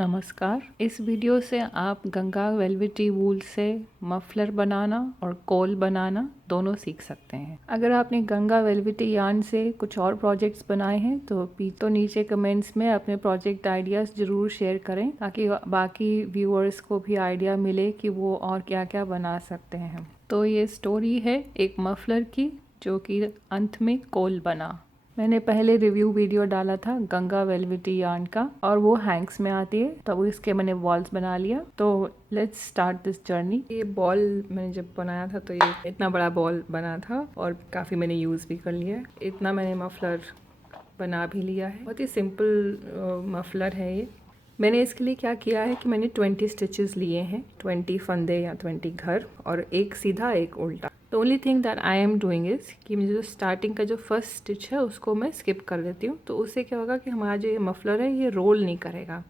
नमस्कार। इस वीडियो से आप गंगा वेलवेटी वूल से मफलर बनाना और कोल बनाना दोनों सीख सकते हैं। अगर आपने गंगा वेलवेटी यार्न से कुछ और प्रोजेक्ट्स बनाए हैं तो नीचे कमेंट्स में अपने प्रोजेक्ट आइडियाज़ ज़रूर शेयर करें ताकि बाकी व्यूअर्स को भी आइडिया मिले कि वो और क्या क्या बना सकते हैं। तो ये स्टोरी है एक मफलर की जो कि अंत में कोल बना। मैंने पहले रिव्यू वीडियो डाला था गंगा वेलवेटी यार्न का और वो हैंक्स में आती है, तब इसके मैंने बॉल्स बना लिया। तो लेट्स स्टार्ट दिस जर्नी। ये बॉल मैंने जब बनाया था तो ये इतना बड़ा बॉल बना था और काफ़ी मैंने यूज़ भी कर लिया है। इतना मैंने मफलर बना भी लिया है। बहुत ही सिंपल मफलर है ये। मैंने इसके लिए क्या किया है कि मैंने 20 स्टिचेस लिए हैं, 20 फंदे या 20 घर, और एक सीधा एक उल्टा। The only thing that I am doing is कि मुझे जो स्टार्टिंग का जो फर्स्ट स्टिच है उसको मैं स्किप कर देती हूँ। तो उससे क्या होगा कि हमारा जो ये मफलर है ये रोल नहीं करेगा।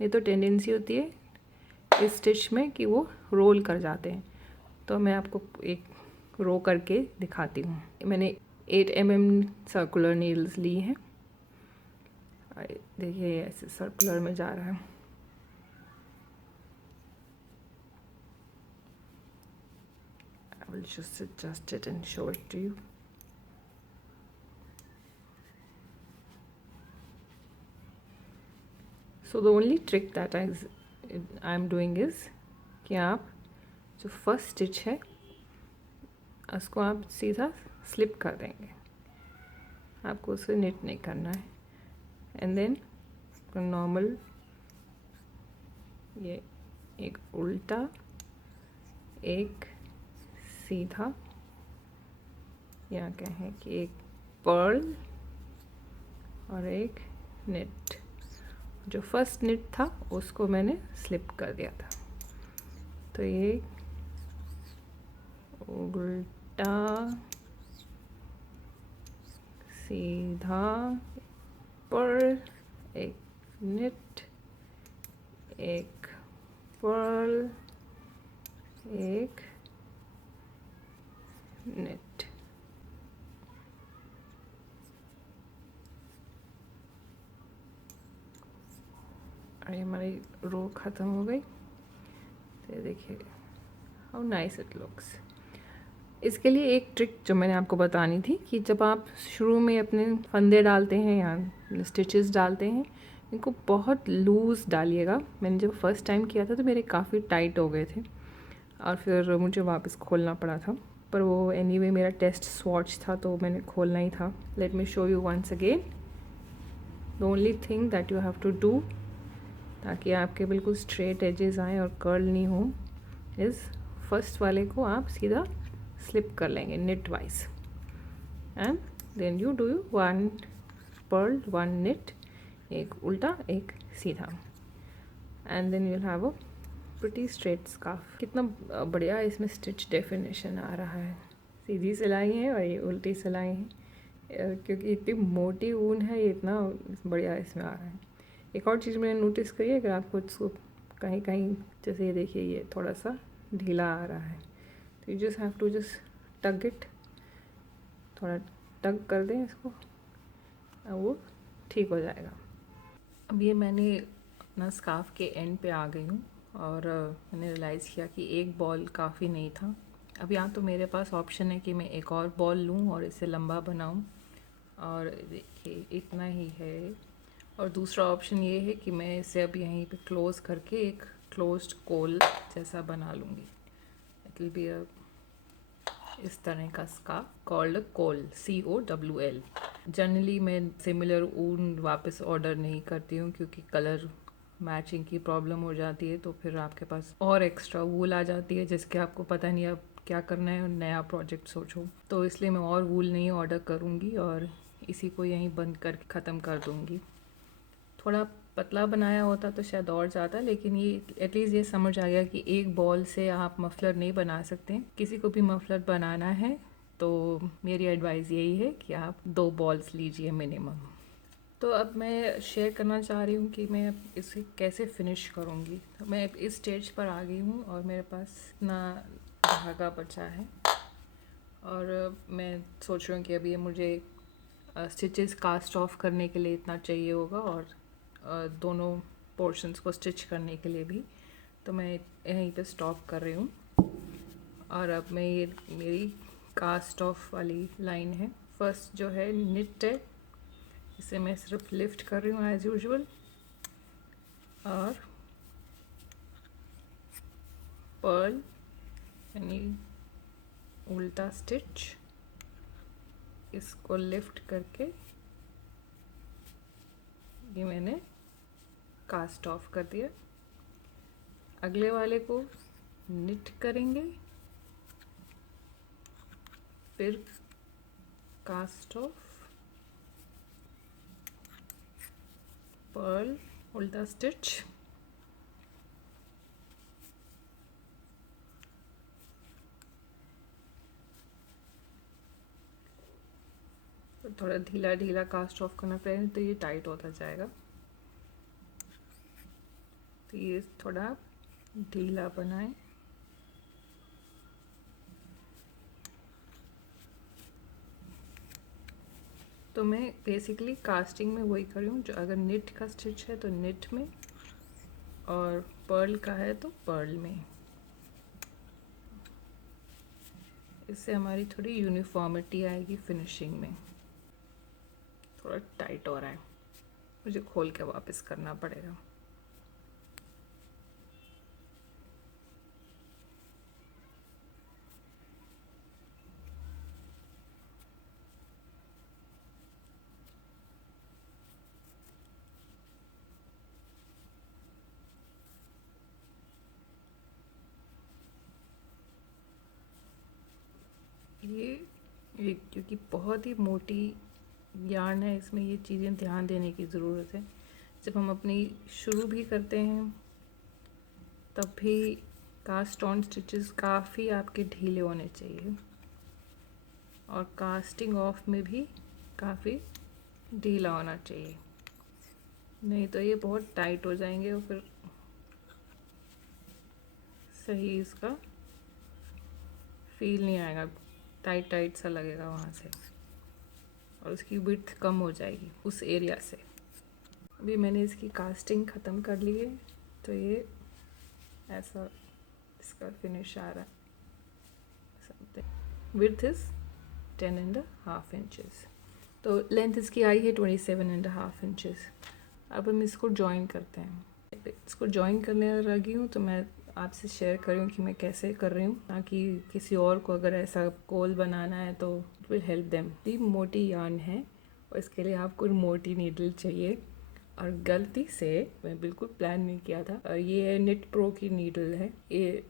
ये तो टेंडेंसी होती है इस स्टिच में कि वो रोल कर जाते हैं। तो मैं आपको एक रो करके दिखाती हूँ। मैंने 8 mm सर्कुलर नीडल्स ली हैं। देखिए ऐसे सर्कुलर में जा रहा है। I will just adjust it and show it to you. So the only trick that I'm doing is कि आप जो फर्स्ट स्टिच है उसको आप सीधा स्लिप कर देंगे, आपको उसे निट नहीं करना है। एंड देन नॉर्मल ये एक उल्टा, एक सीधा, या कहें कि एक पर्ल और एक निट। जो फर्स्ट निट था उसको मैंने स्लिप कर दिया था। तो ये उल्टा, सीधा, पर्ल, एक निट, एक पर्ल, एक निट। और ये हमारी रो ख़त्म हो गई। तो देखिए हाउ नाइस इट लुक्स। इसके लिए एक ट्रिक जो मैंने आपको बतानी थी कि जब आप शुरू में अपने फंदे डालते हैं या स्टिचेस डालते हैं, इनको बहुत लूज़ डालिएगा। मैंने जब फर्स्ट टाइम किया था तो मेरे काफ़ी टाइट हो गए थे और फिर मुझे वापस खोलना पड़ा था। पर वो एनीवे मेरा टेस्ट स्वॉच था तो मैंने खोलना ही था। Let me show you once again. The only thing that you have to do ताकि आपके बिल्कुल स्ट्रेट एजेस आएँ और कर्ल नहीं हो, इज़ फर्स्ट वाले को आप सीधा स्लिप कर लेंगे knitwise, and then you do one purl, one knit, एक उल्टा एक सीधा, and then you'll have a pretty straight scarf. कितना बढ़िया इसमें स्टिच डेफिनेशन आ रहा है। सीधी सिलाई है और ये उल्टी सिलाई है, क्योंकि इतनी मोटी ऊन है, ये इतना बढ़िया इसमें आ रहा है। एक और चीज़ मैंने नोटिस करी है, अगर आपको इसको कहीं कहीं, जैसे ये देखिए ये थोड़ा सा ढीला आ रहा है, तो you just have to just tug it, थोड़ा टग कर दें इसको और वो ठीक हो जाएगा। अब ये मैंने अपना स्कार्फ के एंड पे आ गई हूँ और मैंने रियलाइज़ किया कि एक बॉल काफ़ी नहीं था। अब यहाँ तो मेरे पास ऑप्शन है कि मैं एक और बॉल लूँ और इसे लंबा बनाऊँ, और देखिए इतना ही है। और दूसरा ऑप्शन ये है कि मैं इसे अब यहीं पे क्लोज़ करके एक क्लोज्ड कोल जैसा बना लूँगी। इट विल बी इस तरह का स्कार्फ कॉल्ड कोल, COWL। जनरली मैं सिमिलर ऊन वापस ऑर्डर नहीं करती हूँ क्योंकि कलर मैचिंग की प्रॉब्लम हो जाती है, तो फिर आपके पास और एक्स्ट्रा वूल आ जाती है जिसके आपको पता नहीं अब क्या करना है, नया प्रोजेक्ट सोचो। तो इसलिए मैं और वूल नहीं ऑर्डर करूँगी और इसी को यहीं बंद करके ख़त्म कर दूँगी। थोड़ा पतला बनाया होता तो शायद और ज़्यादा, लेकिन ये एटलीस्ट ये समझ आ गया कि एक बॉल से आप मफलर नहीं बना सकते। किसी को भी मफलर बनाना है तो मेरी एडवाइस यही है कि आप 2 बॉल्स लीजिए मिनिमम। तो अब मैं शेयर करना चाह रही हूँ कि मैं इसे कैसे फिनिश करूँगी। तो मैं इस स्टेज पर आ गई हूँ और मेरे पास इतना धागा बचा है और मैं सोच रही हूँ कि अभी ये मुझे स्टिचेस कास्ट ऑफ करने के लिए इतना चाहिए होगा और दोनों पोर्शंस को स्टिच करने के लिए भी। तो मैं यहीं पे स्टॉप कर रही हूँ। और अब मैं ये मेरी कास्ट ऑफ वाली लाइन है। फर्स्ट जो है निट है, इसे मैं सिर्फ लिफ्ट कर रही हूँ एज यूजुअल, और पर्ल यानी उल्टा स्टिच, इसको लिफ्ट करके ये मैंने कास्ट ऑफ कर दिया। अगले वाले को निट करेंगे, फिर कास्ट ऑफ, पर्ल, उल्टा स्टिच, तो थोड़ा ढीला ढीला कास्ट ऑफ करना पड़ेगा, तो ये टाइट होता जाएगा। तो ये थोड़ा ढीला बनाएं। तो मैं बेसिकली कास्टिंग में वही कर रही हूँ, जो अगर निट का स्टिच है तो निट में, और पर्ल का है तो पर्ल में। इससे हमारी थोड़ी यूनिफॉर्मिटी आएगी फिनिशिंग में। थोड़ा टाइट हो रहा है, मुझे खोल के वापस करना पड़ेगा। ये क्योंकि बहुत ही मोटी यार्न है, इसमें ये चीज़ें ध्यान देने की ज़रूरत है। जब हम अपनी शुरू भी करते हैं तब भी कास्ट ऑन स्टिचेस काफ़ी आपके ढीले होने चाहिए, और कास्टिंग ऑफ में भी काफ़ी ढीला होना चाहिए, नहीं तो ये बहुत टाइट हो जाएंगे और फिर सही इसका फील नहीं आएगा, टाइट टाइट सा लगेगा वहाँ से, और उसकी विड्थ कम हो जाएगी उस एरिया से। अभी मैंने इसकी कास्टिंग ख़त्म कर ली है, तो ये ऐसा इसका फिनिश आ रहा है। विड्थ इज़ 10.5 इंचेस, तो लेंथ इसकी आई है 27.5 इंचेस। अब हम इसको जॉइन करते हैं। इसको जॉइन करने लगी हूँ, तो मैं आपसे शेयर कर रही हूँ कि मैं कैसे कर रही हूँ, ताकि किसी और को अगर ऐसा कोल बनाना है तो इट विल हेल्प देम। ये मोटी यार्न है और इसके लिए आपको मोटी नीडल चाहिए, और गलती से मैं बिल्कुल प्लान नहीं किया था, और ये निट प्रो की नीडल है, ये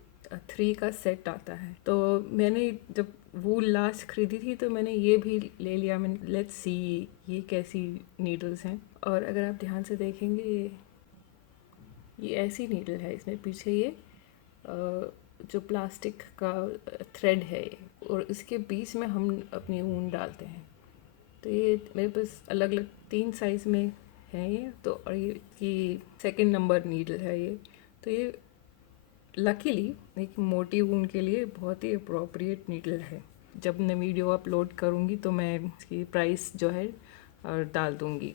3 का सेट आता है। तो मैंने जब वूल लास्ट खरीदी थी तो मैंने ये भी ले लिया। मैंने लेट्स सी ये कैसी नीडल्स हैं। और अगर आप ध्यान से देखेंगे ये ऐसी नीडल है, इसमें पीछे ये जो प्लास्टिक का थ्रेड है ये, और इसके बीच में हम अपनी ऊन डालते हैं। तो ये मेरे पास अलग अलग 3 साइज़ में है ये, तो और ये सेकंड नंबर नीडल है ये। तो ये लकीली एक मोटी ऊन के लिए बहुत ही अप्रोप्रिएट नीडल है। जब मैं वीडियो अपलोड करूँगी तो मैं इसकी प्राइस जो है डाल दूँगी।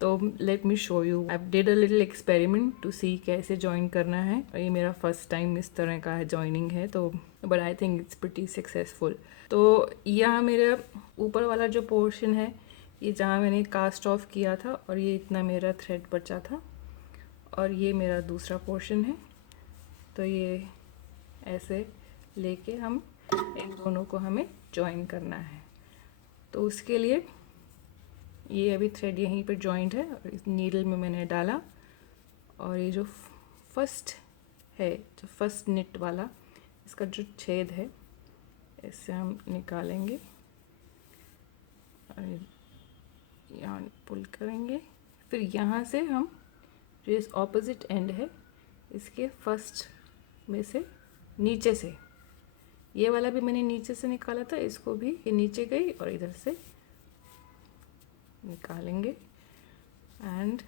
तो let me show you, I did a little experiment to see कैसे ज्वाइन करना है। और ये मेरा फर्स्ट टाइम इस तरह का है ज्वाइनिंग है, तो but I think it's pretty successful. तो यहाँ मेरा ऊपर वाला जो पोर्शन है, ये जहाँ मैंने कास्ट ऑफ किया था, और ये इतना मेरा थ्रेड बचा था, और ये मेरा दूसरा पोर्शन है। तो ये ऐसे लेके हम इन दोनों को हमें ज्वाइन करना है। तो उसके लिए ये अभी थ्रेड यहीं पर जॉइंट है, और इस नीडल में मैंने डाला, और ये जो फर्स्ट है, जो फर्स्ट निट वाला, इसका जो छेद है इससे हम निकालेंगे, और यहाँ पुल करेंगे। फिर यहाँ से हम जो इस ऑपोजिट एंड है इसके फर्स्ट में से नीचे से, ये वाला भी मैंने नीचे से निकाला था, इसको भी ये नीचे गई और इधर से निकालेंगे, एंड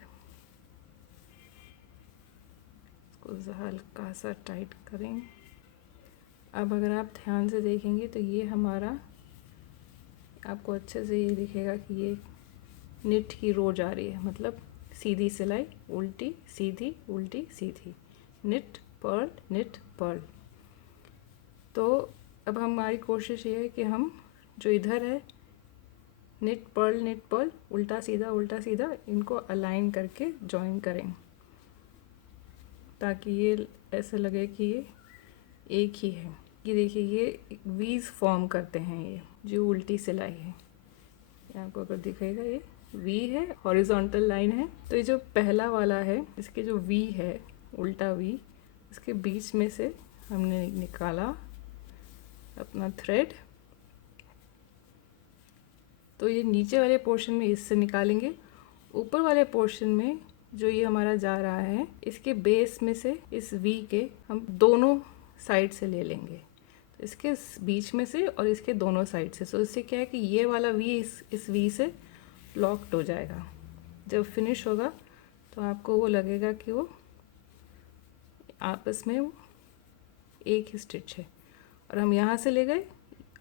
इसको हल्का सा टाइट करेंगे। अब अगर आप ध्यान से देखेंगे तो ये हमारा, आपको अच्छे से ये दिखेगा कि ये निट की रो जा रही है, मतलब सीधी सिलाई, उल्टी सीधी उल्टी सीधी, निट पर्ल निट पर्ल। तो अब हमारी कोशिश ये है कि हम जो इधर है निट पर्ल उल्टा सीधा इनको अलाइन करके जॉइन करें, ताकि ये ऐसा लगे कि ये एक ही है। ये देखिए ये वीज फॉर्म करते हैं, ये जो उल्टी सिलाई है, ये आपको अगर दिखेगा ये वी है, हॉरिजॉन्टल लाइन है। तो ये जो पहला वाला है इसके जो वी है, उल्टा वी, इसके बीच में से हमने निकाला अपना थ्रेड। तो ये नीचे वाले पोर्शन में इससे निकालेंगे, ऊपर वाले पोर्शन में जो ये हमारा जा रहा है इसके बेस में से इस वी के हम दोनों साइड से ले लेंगे, तो इसके बीच में से और इसके दोनों साइड से। तो इससे क्या है कि ये वाला वी इस वी से लॉक्ड हो जाएगा। जब फिनिश होगा तो आपको वो लगेगा कि वो आपस में वो एक ही स्टिच है। और हम यहाँ से ले गए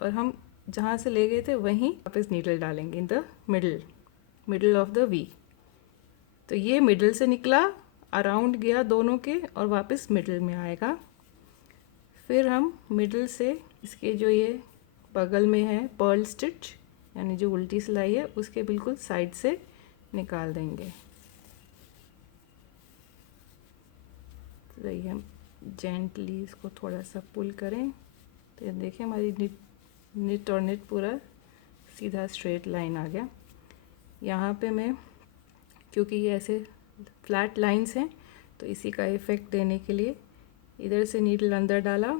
और हम जहाँ से ले गए थे वहीं वापस नीडल डालेंगे in the middle of the V. तो ये मिडल से निकला, अराउंड गया दोनों के और वापस मिडल में आएगा। फिर हम मिडल से इसके जो ये बगल में है पर्ल स्टिच यानी जो उल्टी सिलाई है उसके बिल्कुल साइड से निकाल देंगे। तो ये हम जेंटली इसको थोड़ा सा पुल करें तो देखिए हमारी निट और निट पूरा सीधा स्ट्रेट लाइन आ गया। यहाँ पे मैं क्योंकि ये ऐसे फ्लैट लाइंस हैं तो इसी का इफ़ेक्ट देने के लिए इधर से नीडल अंदर डाला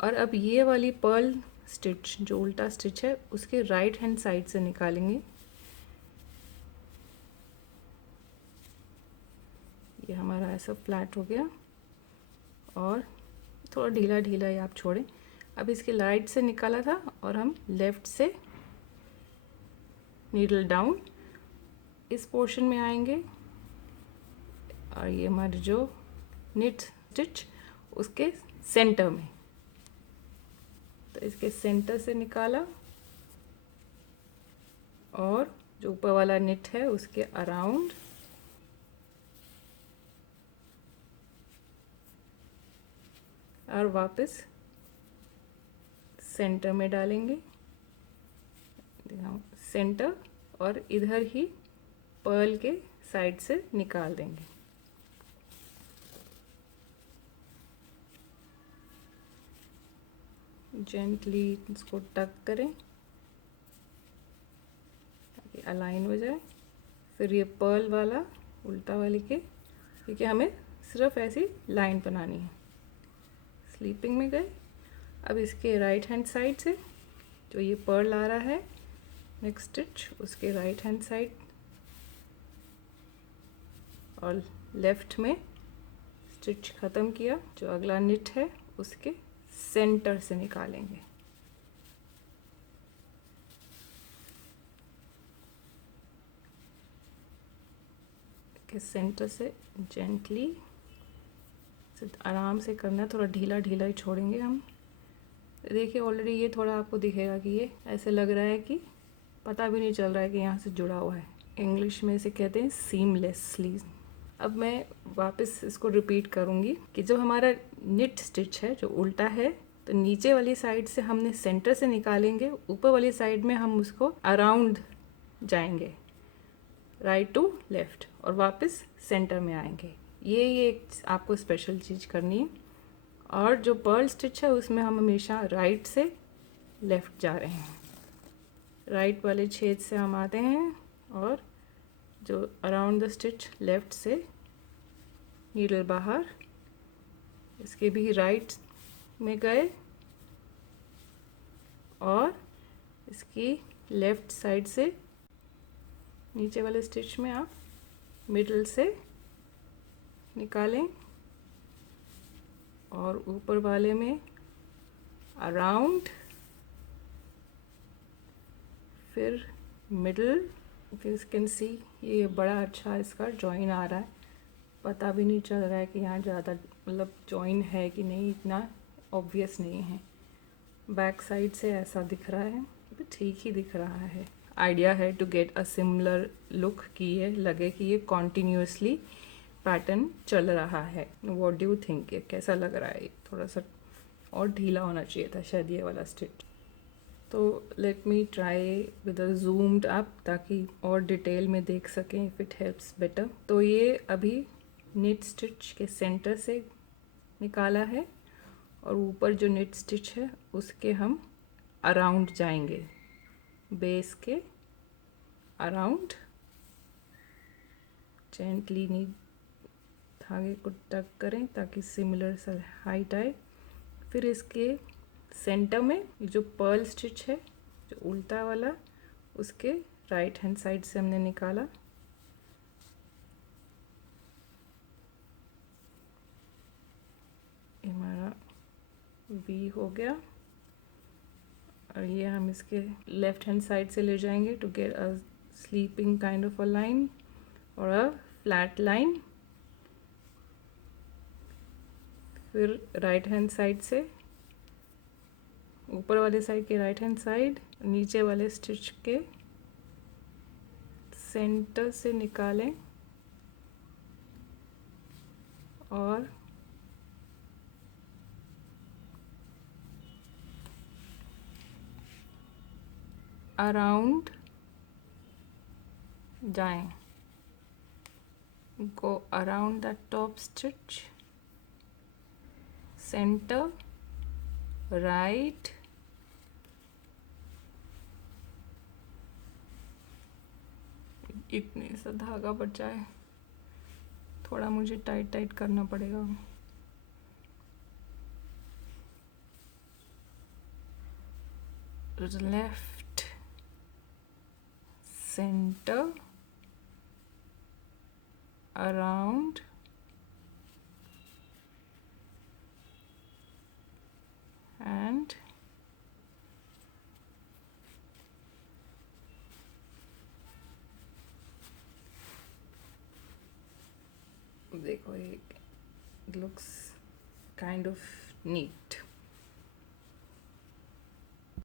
और अब ये वाली पर्ल स्टिच जो उल्टा स्टिच है उसके राइट हैंड साइड से निकालेंगे। ये हमारा ऐसा फ्लैट हो गया और थोड़ा ढीला ढीला ही आप छोड़ें। अब इसके राइट से निकाला था और हम लेफ़्ट से नीडल डाउन इस पोर्शन में आएंगे और ये हमारे जो निट स्टिच उसके सेंटर में, तो इसके सेंटर से निकाला और जो ऊपर वाला निट है उसके अराउंड और वापस सेंटर में डालेंगे, सेंटर और इधर ही पर्ल के साइड से निकाल देंगे। जेंटली इसको टक करें ताकि अलाइन हो जाए। फिर ये पर्ल वाला उल्टा वाले के, क्योंकि हमें सिर्फ ऐसी लाइन बनानी है। स्लीपिंग में गए। अब इसके राइट हैंड साइड से जो ये पर्ल आ रहा है नेक्स्ट स्टिच उसके राइट हैंड साइड और लेफ्ट में स्टिच ख़त्म किया, जो अगला निट है उसके सेंटर से निकालेंगे। के सेंटर से जेंटली आराम से करना है, थोड़ा ढीला ढीला ही छोड़ेंगे हम। देखिए ऑलरेडी ये थोड़ा आपको दिखेगा कि ये ऐसे लग रहा है कि पता भी नहीं चल रहा है कि यहाँ से जुड़ा हुआ है। इंग्लिश में इसे कहते हैं सीमलेसली। अब मैं वापस इसको रिपीट करूँगी कि जो हमारा निट स्टिच है जो उल्टा है, तो नीचे वाली साइड से हमने सेंटर से निकालेंगे, ऊपर वाली साइड में हम उसको अराउंड जाएंगे राइट टू लेफ़्ट और वापस सेंटर में आएंगे। ये एक आपको स्पेशल चीज़ करनी है। और जो पर्ल स्टिच है उसमें हम हमेशा राइट से लेफ़्ट जा रहे हैं। राइट वाले छेद से हम आते हैं और जो अराउंड द स्टिच लेफ़्ट से नीडल बाहर, इसके भी राइट में गए और इसकी लेफ़्ट साइड से नीचे वाले स्टिच में आप मिडल से निकालें और ऊपर वाले में अराउंड, फिर मिडल। फिर कैन सी ये बड़ा अच्छा इसका जॉइन आ रहा है, पता भी नहीं चल रहा है कि यहाँ ज़्यादा मतलब जॉइन है कि नहीं, इतना ऑब्वियस नहीं है। बैक साइड से ऐसा दिख रहा है, तो ठीक ही दिख रहा है। आइडिया है to get a similar look, कि ये लगे कि ये कॉन्टीन्यूसली पैटर्न चल रहा है। व्हाट डू यू थिंक, ये कैसा लग रहा है? थोड़ा सा और ढीला होना चाहिए था शायद ये वाला स्टिच। तो let me try with a zoomed up ताकि और डिटेल में देख सकें इफ़ इट हेल्प्स बेटर। तो ये अभी निट स्टिच के सेंटर से निकाला है और ऊपर जो निट स्टिच है उसके हम अराउंड जाएंगे, बेस के अराउंड। जेंटली नी धागे को टक करें ताकि सिमिलर सा हाइट आए। फिर इसके सेंटर में ये जो पर्ल स्टिच है, जो उल्टा वाला, उसके राइट हैंड साइड से हमने निकाला। हमारा वी हो गया और ये हम इसके लेफ्ट हैंड साइड से ले जाएंगे to get a sleeping kind of a line और अ फ्लैट लाइन। फिर राइट हैंड साइड से, ऊपर वाले साइड के राइट हैंड साइड, नीचे वाले स्टिच के सेंटर से निकालें और अराउंड जाएं। Go around the top stitch, centre, right, इतने सा धागा बचा है, थोड़ा मुझे टाइट टाइट करना पड़ेगा। लेफ्ट, सेंटर, अराउंड, एंड देखो ये लुक्स काइंड ऑफ नीट।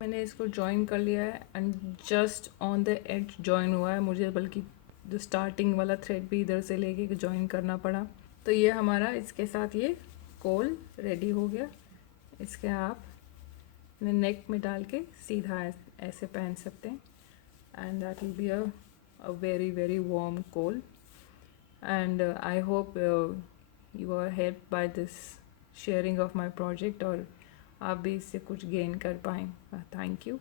मैंने इसको जॉइन कर लिया है and just on the edge join हुआ है मुझे, बल्कि जो स्टार्टिंग वाला थ्रेड भी इधर से लेके जॉइन करना पड़ा। तो ये हमारा इसके साथ ये कोल रेडी हो गया। इसके आप नेक में डाल के सीधा ऐसे पहन सकते हैं and that will be a very very warm cowl. And I hope you are help by this sharing of my project और आप भी इससे कुछ गेन कर पाएँ। Thank you.